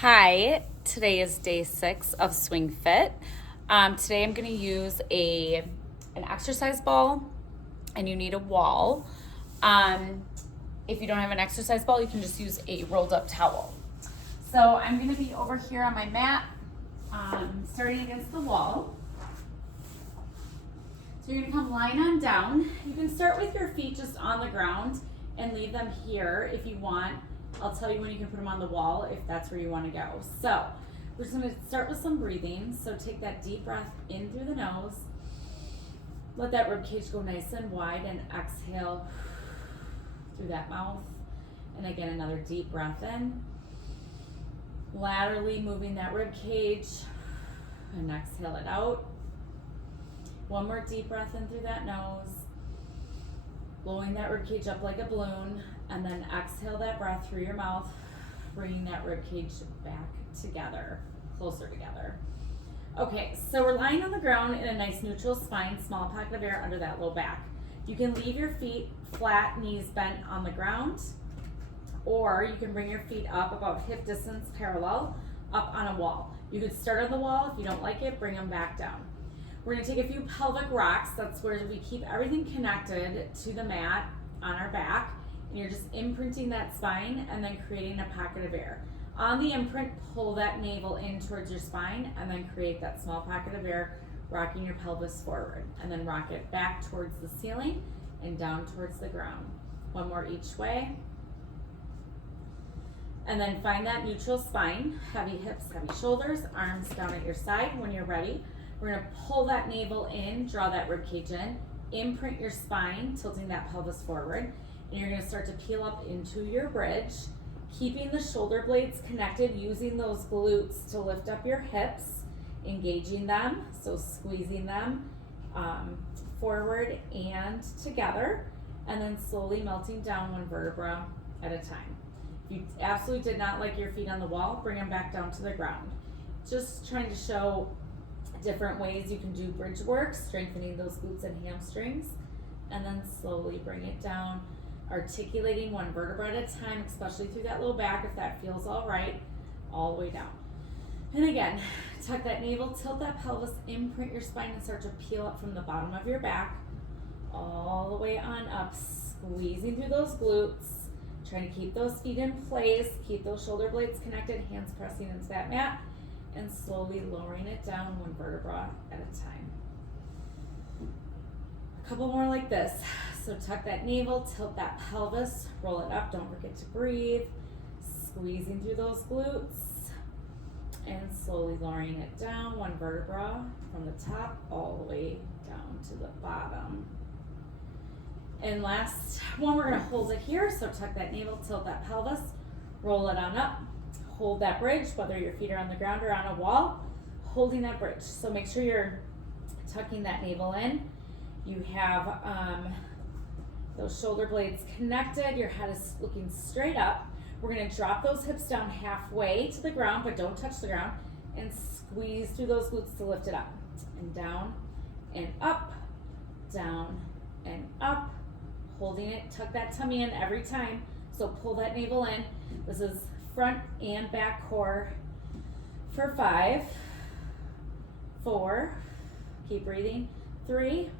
Hi, today is day 6 of Swing Fit. Today I'm going to use an exercise ball, and you need a wall. If you don't have an exercise ball, you can just use a rolled up towel. So I'm going to be over here on my mat, starting against the wall. So you're going to come lying on down. You can start with your feet just on the ground and leave them here if you want. I'll tell you when you can put them on the wall if that's where you want to go. So we're just going to start with some breathing. So take that deep breath in through the nose. Let that rib cage go nice and wide, and exhale through that mouth. And again, another deep breath in. Laterally moving that rib cage, and exhale it out. One more deep breath in through that nose. Blowing that rib cage up like a balloon, and then exhale that breath through your mouth, bringing that rib cage back together, closer together. Okay, so we're lying on the ground in a nice neutral spine, small pocket of air under that low back. You can leave your feet flat, knees bent on the ground, or you can bring your feet up about hip distance parallel, up on a wall. You could start on the wall. If you don't like it, bring them back down. We're going to take a few pelvic rocks. That's where we keep everything connected to the mat on our back. And you're just imprinting that spine and then creating a pocket of air. On the imprint, pull that navel in towards your spine and then create that small pocket of air, rocking your pelvis forward. And then rock it back towards the ceiling and down towards the ground. One more each way. And then find that neutral spine, heavy hips, heavy shoulders, arms down at your side. When you're ready, we're going to pull that navel in, draw that rib cage in, imprint your spine, tilting that pelvis forward, and you're going to start to peel up into your bridge, keeping the shoulder blades connected, using those glutes to lift up your hips, engaging them, so squeezing them forward and together, and then slowly melting down one vertebra at a time. If you absolutely did not like your feet on the wall, bring them back down to the ground. Just trying to show different ways you can do bridge work, strengthening those glutes and hamstrings, and then slowly bring it down, articulating one vertebra at a time, especially through that low back if that feels all right, all the way down. And again, tuck that navel, tilt that pelvis, imprint your spine, and start to peel up from the bottom of your back all the way on up, squeezing through those glutes, trying to keep those feet in place, keep those shoulder blades connected, hands pressing into that mat, and slowly lowering it down one vertebra at a time. A couple more like this. So tuck that navel, tilt that pelvis, roll it up, don't forget to breathe, squeezing through those glutes, and slowly lowering it down one vertebra from the top all the way down to the bottom. And last one, we're gonna hold it here. So tuck that navel, tilt that pelvis, roll it on up. Hold that bridge, whether your feet are on the ground or on a wall, holding that bridge. So make sure you're tucking that navel in. You have those shoulder blades connected. Your head is looking straight up. We're going to drop those hips down halfway to the ground, but don't touch the ground, and squeeze through those glutes to lift it up. And down and up, down and up. Holding it, tuck that tummy in every time. So pull that navel in. This is front and back core for 5, 4, keep breathing, 3,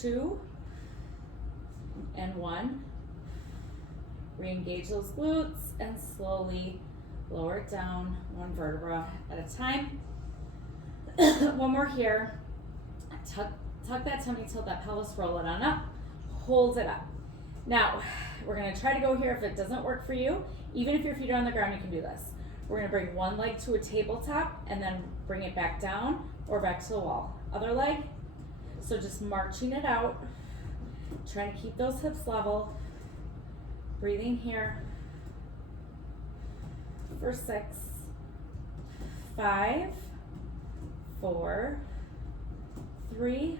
2, and 1. Re-engage those glutes and slowly lower it down one vertebra at a time. One more here. Tuck that tummy, tilt that pelvis, roll it on up, hold it up. Now, we're going to try to go here. If it doesn't work for you, even if your feet are on the ground, you can do this. We're going to bring one leg to a tabletop and then bring it back down or back to the wall. Other leg. So just marching it out, trying to keep those hips level. Breathing here for 6, 5, 4, 3,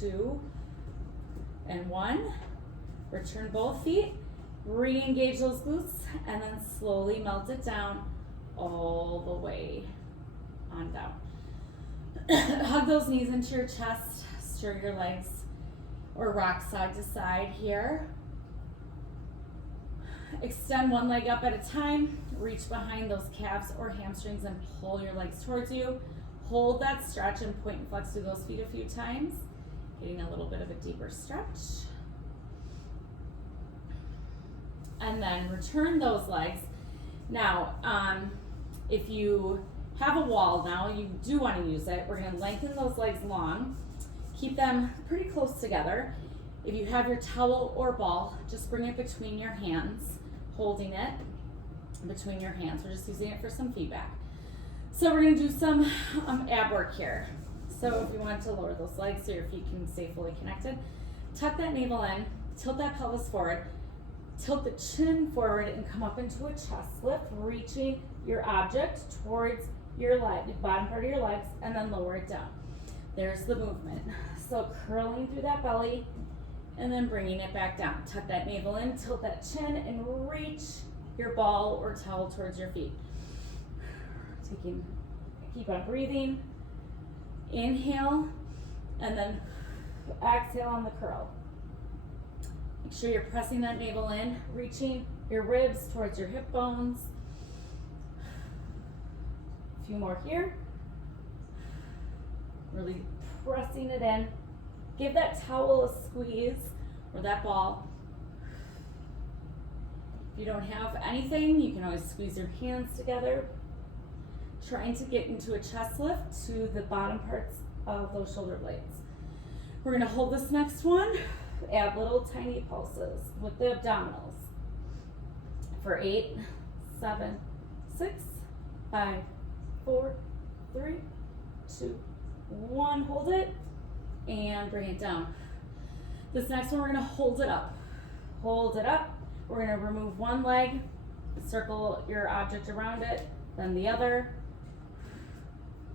2, and 1. Return both feet, re-engage those glutes, and then slowly melt it down all the way on down. Hug those knees into your chest, stir your legs, or rock side to side here. extend one leg up at a time. Reach behind those calves or hamstrings and pull your legs towards you. Hold that stretch and point and flex through those feet a few times. Getting a little bit of a deeper stretch. And then return those legs. Now, if you have a wall now, you do want to use it. We're going to lengthen those legs long. Keep them pretty close together. If you have your towel or ball, just bring it between your hands, holding it between your hands. We're just using it for some feedback. So we're going to do some ab work here. So if you want to lower those legs so your feet can stay fully connected, tuck that navel in, tilt that pelvis forward, tilt the chin forward and come up into a chest lift, reaching your object towards your leg, bottom part of your legs, and then lower it down. There's the movement. So curling through that belly and then bringing it back down. Tuck that navel in, tilt that chin, and reach your ball or towel towards your feet. Keep on breathing. Inhale, and then exhale on the curl. Make sure you're pressing that navel in, reaching your ribs towards your hip bones. A few more here. Really pressing it in. Give that towel a squeeze, or that ball. If you don't have anything, you can always squeeze your hands together. Trying to get into a chest lift to the bottom parts of those shoulder blades. We're gonna hold this next one, add little tiny pulses with the abdominals. For 8, 7, 6, 5, 4, 3, 2, 1, hold it, and bring it down. This next one, we're gonna hold it up. Hold it up. We're gonna remove one leg, circle your object around it, then the other.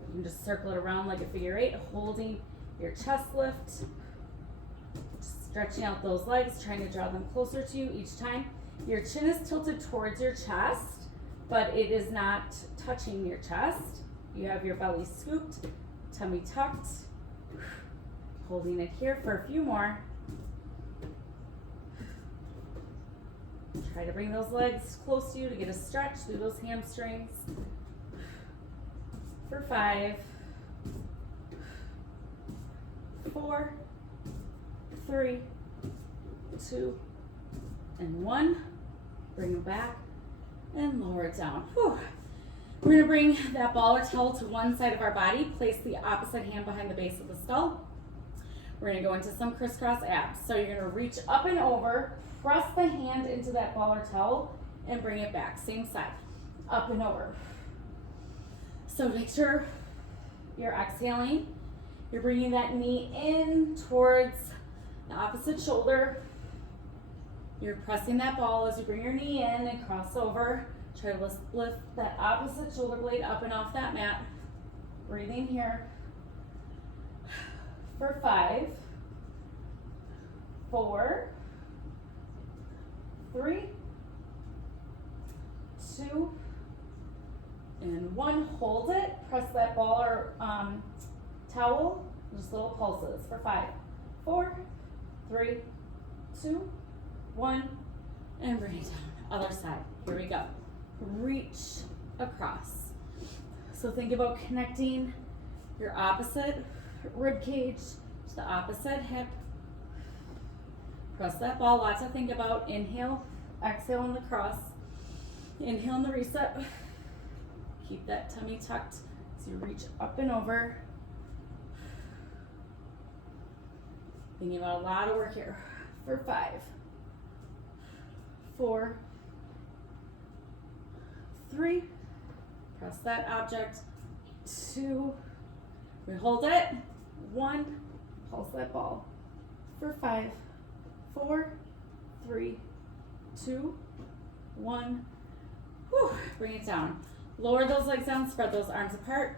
You can just circle it around like a figure 8, holding your chest lift, stretching out those legs, trying to draw them closer to you each time. Your chin is tilted towards your chest, but it is not touching your chest. You have your belly scooped, tummy tucked, holding it here for a few more. Try to bring those legs close to you to get a stretch through those hamstrings. For 5, 4, 3, 2, and 1. Bring them back and lower it down. Whew. We're gonna bring that ball or towel to one side of our body, place the opposite hand behind the base of the skull. We're gonna go into some crisscross abs. So you're gonna reach up and over, press the hand into that ball or towel, and bring it back, same side, up and over. So make sure you're exhaling. You're bringing that knee in towards the opposite shoulder. You're pressing that ball as you bring your knee in and cross over. Try to lift that opposite shoulder blade up and off that mat. Breathing here. For 5, 4, 3, 2, and 1. Hold it. Press that ball or towel. Just little pulses for 5, 4, 3, 2, 1, and bring it down. Other side. Here we go. Reach across. So think about connecting your opposite rib cage to the opposite hip. Press that ball. Lots to think about. Inhale, exhale in the cross. Inhale in the reset. Keep that tummy tucked as you reach up and over. Thinking about a lot of work here. For 5, 4, 3, press that object. 2, we hold it. 1, pulse that ball. For 5, 4, 3, 2, 1. Whew, bring it down. Lower those legs down, spread those arms apart.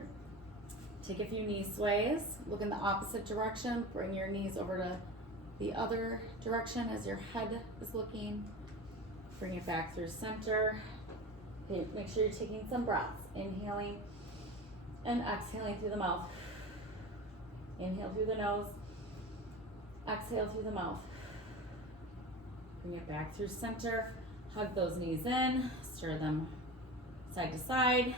Take a few knee sways. Look in the opposite direction. Bring your knees over to the other direction as your head is looking. Bring it back through center. Okay, make sure you're taking some breaths. Inhaling and exhaling through the mouth. Inhale through the nose. Exhale through the mouth. Bring it back through center. Hug those knees in, stir them side to side.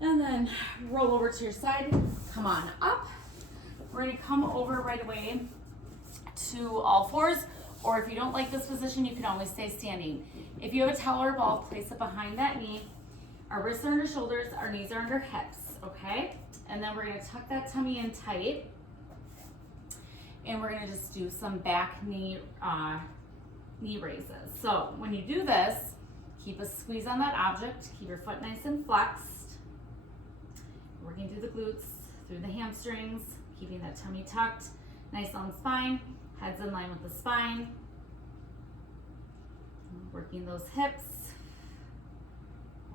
And then roll over to your side, come on up. We're gonna come over right away to all fours, or if you don't like this position, you can always stay standing. If you have a towel or ball, place it behind that knee. Our wrists are under shoulders, our knees are under hips, okay? And then we're gonna tuck that tummy in tight. And we're gonna just do some back knee raises. So when you do this, keep a squeeze on that object, keep your foot nice and flexed. Working through the glutes, through the hamstrings, keeping that tummy tucked, nice on the spine, head's in line with the spine. Working those hips,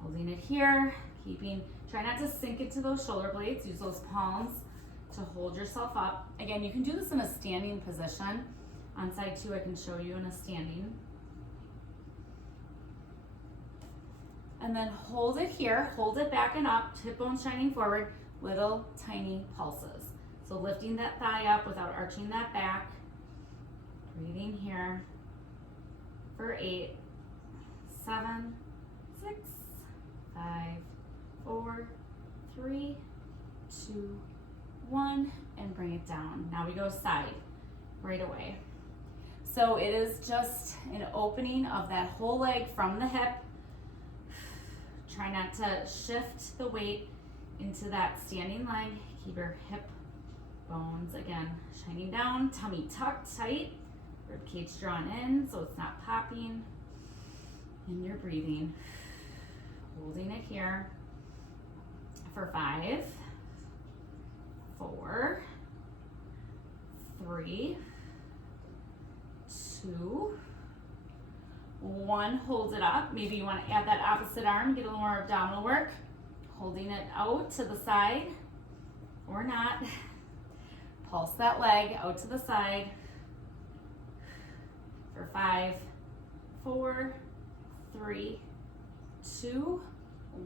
holding it here, try not to sink into those shoulder blades, use those palms to hold yourself up. Again, you can do this in a standing position. On side two, I can show you in a standing. And then hold it here, hold it back and up, hip bones shining forward, little tiny pulses. So lifting that thigh up without arching that back. Breathing here for 8, 7, 6, 5, 4, 3, 2, 1, and bring it down. Now we go side right away. So it is just an opening of that whole leg from the hip. Try not to shift the weight into that standing leg. Keep your hip bones, again, shining down, tummy tucked tight, rib cage drawn in so it's not popping. And you're breathing. Holding it here for 5, 4, 3, 2, 1, hold it up. Maybe you want to add that opposite arm, get a little more abdominal work. Holding it out to the side or not. Pulse that leg out to the side for 5, 4, 3, 2,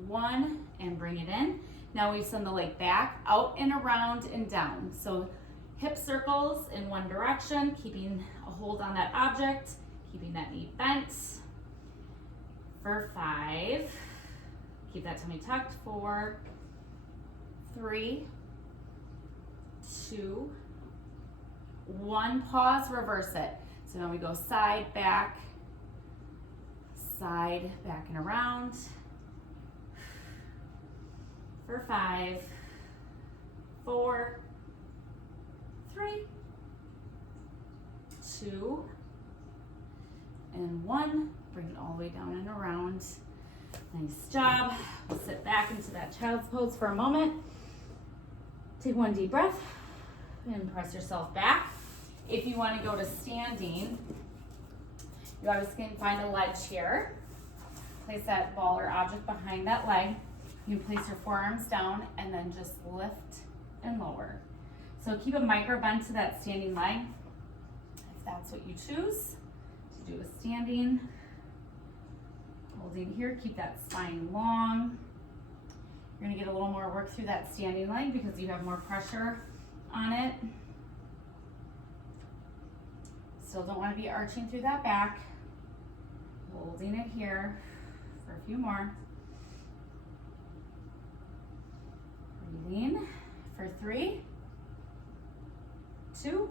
1, and bring it in. Now we send the leg back, out and around and down. So hip circles in one direction, keeping a hold on that object. Keeping that knee bent for 5. Keep that tummy tucked. 4, 3, 2, 1. Pause, reverse it. So now we go side, back, and around for 5, 4, 3, 2, and 1. Bring it all the way down and around. Nice job. We'll sit back into that child's pose for a moment. Take one deep breath and press yourself back. If you want to go to standing, you obviously can find a ledge here. Place that ball or object behind that leg. You can place your forearms down and then just lift and lower. So keep a micro bend to that standing leg if that's what you choose. Do a standing, holding here, keep that spine long. You're gonna get a little more work through that standing leg because you have more pressure on it. Still don't wanna be arching through that back. Holding it here for a few more. Breathing for 3, 2,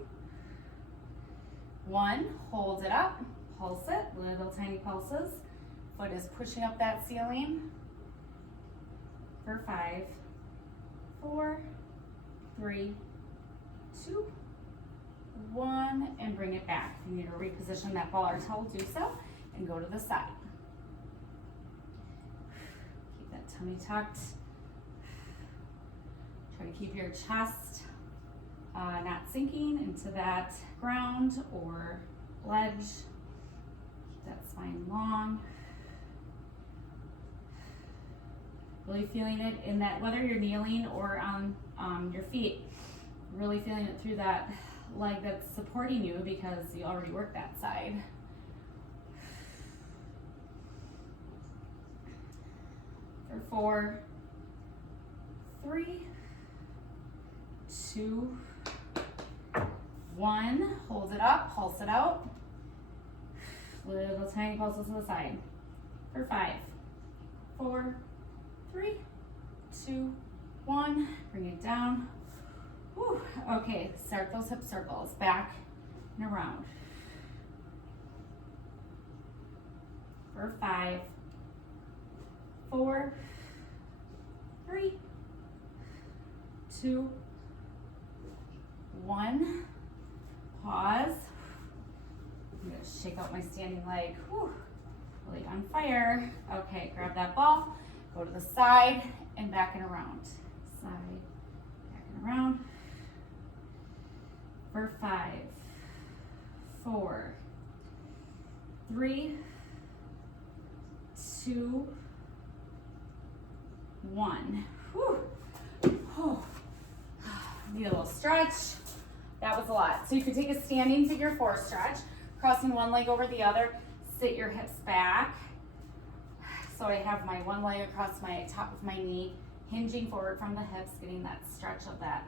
1, hold it up. Pulse it, little tiny pulses. Foot is pushing up that ceiling for 5, 4, 3, 2, 1, and bring it back. If you need to reposition that ball or towel, do so, and go to the side. Keep that tummy tucked. Try to keep your chest not sinking into that ground or ledge. Keep that spine long. Really feeling it in that, whether you're kneeling or on your feet, really feeling it through that leg that's supporting you because you already worked that side. For 4, 3, 2, 1. Hold it up, pulse it out. Little tiny pulses to the side. For 5, 4, 3, 2, 1. Bring it down. Whew. Okay, start those hip circles. Back and around. For 5, 4, 3, 2, 1. Pause. I'm gonna shake out my standing leg. Whew. Really on fire. Okay, grab that ball, go to the side and back and around. Side, back and around. For 5, 4, 3, 2, 1. Whew. Oh. Need a little stretch. That was a lot. So you could take a standing figure 4 stretch, crossing one leg over the other, sit your hips back. So I have my one leg across my top of my knee, hinging forward from the hips, getting that stretch of that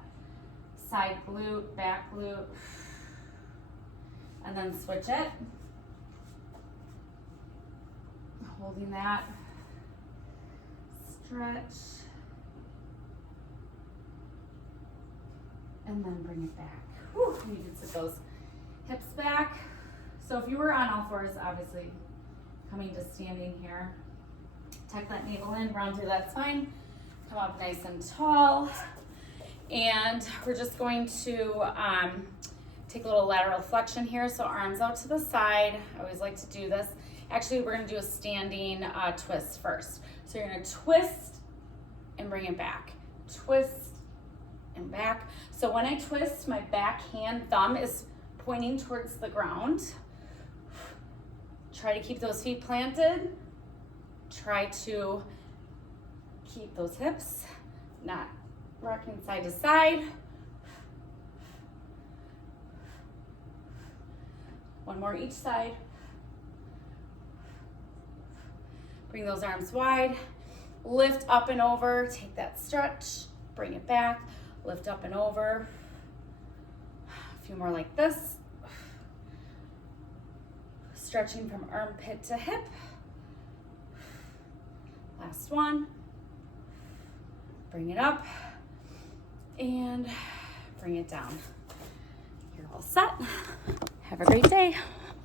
side glute, back glute, and then switch it. Holding that, stretch, and then bring it back. Whew. You can sit those hips back. So if you were on all fours, obviously coming to standing here, tuck that navel in, round through that spine, come up nice and tall. And we're just going to take a little lateral flexion here. So arms out to the side. I always like to do this. Actually, we're gonna do a standing twist first. So you're gonna twist and bring it back. Twist and back. So when I twist, my back hand thumb is pointing towards the ground. Try to keep those feet planted. Try to keep those hips not rocking side to side. One more each side. Bring those arms wide. Lift up and over. Take that stretch. Bring it back. Lift up and over. A few more like this. Stretching from armpit to hip. Last one. Bring it up and bring it down. You're all set. Have a great day.